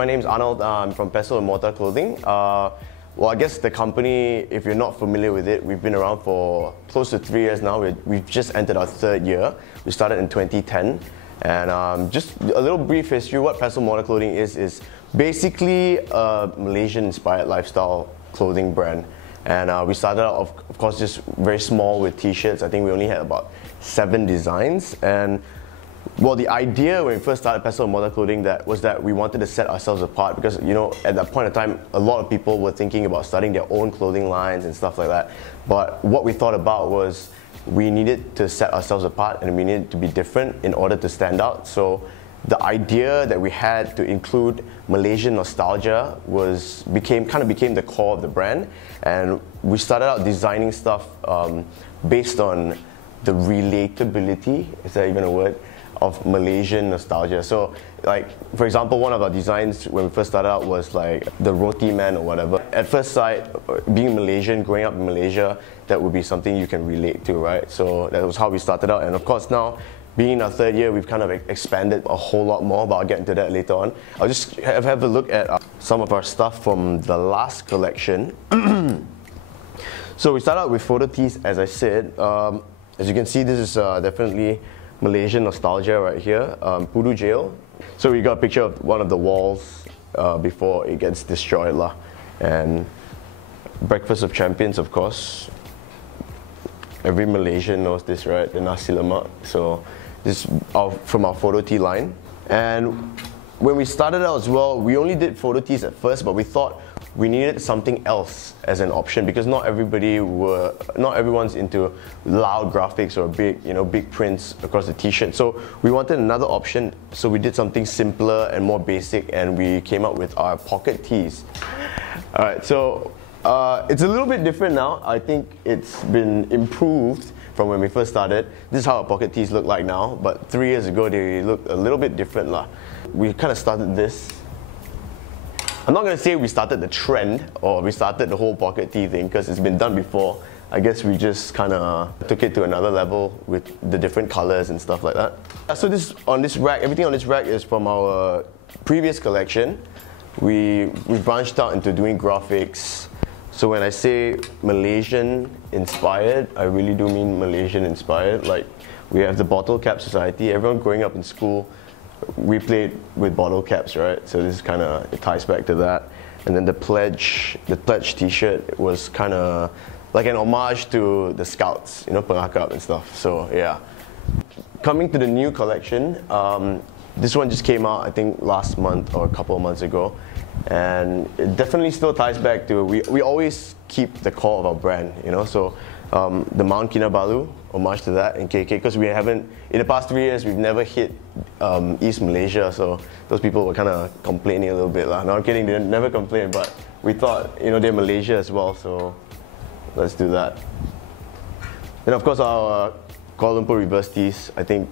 my name is Arnold. I'm from Pestle Mortar clothing. Well, I guess the company, if you're not familiar with it, we've been around for close to 3 years now. We've just entered our 3rd year. We started in 2010. And just a little brief history, what Pestle Mortar clothing is basically a Malaysian-inspired lifestyle clothing brand. And we started out, of course, just very small with t-shirts. I think we only had about 7 designs. And well, the idea when we first started Pestle Mortar clothing was that we wanted to set ourselves apart because, you know, at that point in time, a lot of people were thinking about starting their own clothing lines and stuff like that. But what we thought about was we needed to set ourselves apart and we needed to be different in order to stand out. So the idea that we had to include Malaysian nostalgia kind of became the core of the brand, and we started out designing stuff based on the relatability, is that even a word, of Malaysian nostalgia. So like, for example, one of our designs when we first started out was like the roti man or whatever. At first sight, being Malaysian, growing up in Malaysia, that would be something you can relate to, right? So that was how we started out, and of course now, being in our 3rd year, we've kind of expanded a whole lot more, but I'll get into that later on. I'll just have a look at some of our stuff from the last collection. So we started out with photo tees, as I said. As you can see, this is definitely Malaysian nostalgia right here, Pudu Jail. So we got a picture of one of the walls before it gets destroyed lah. And Breakfast of Champions, of course. Every Malaysian knows this, right? The nasi lemak. So this is from our photo tee line. And when we started out as well, we only did photo tees at first, but we thought we needed something else as an option because not everyone's into loud graphics or big prints across the t-shirt. So we wanted another option, so we did something simpler and more basic, and we came up with our pocket tees. Alright, so it's a little bit different now. I think it's been improved from when we first started. This is how our pocket tees look like now, but 3 years ago they looked a little bit different lah. We kind of started this. I'm not going to say we started the trend or we started the whole pocket tee thing because it's been done before. I guess we just kind of took it to another level with the different colors and stuff like that. So everything on this rack is from our previous collection. We branched out into doing graphics. So when I say Malaysian inspired, I really do mean Malaysian inspired. Like, we have the Bottle Cap Society. Everyone growing up in school, we played with bottle caps, right? So this kind of, it ties back to that. And then the pledge t-shirt was kind of like an homage to the Scouts, you know, pengakap and stuff. So yeah. Coming to the new collection, this one just came out, I think, last month or a couple of months ago. And it definitely still ties back to, we always keep the core of our brand, you know, so the Mount Kinabalu, homage to that in KK, because we haven't, in the past 3 years, we've never hit East Malaysia, so those people were kind of complaining a little bit lah. No, I'm kidding, they never complain, but we thought, you know, they're Malaysia as well, so let's do that. Then of course our Kuala Lumpur reverse tees, I think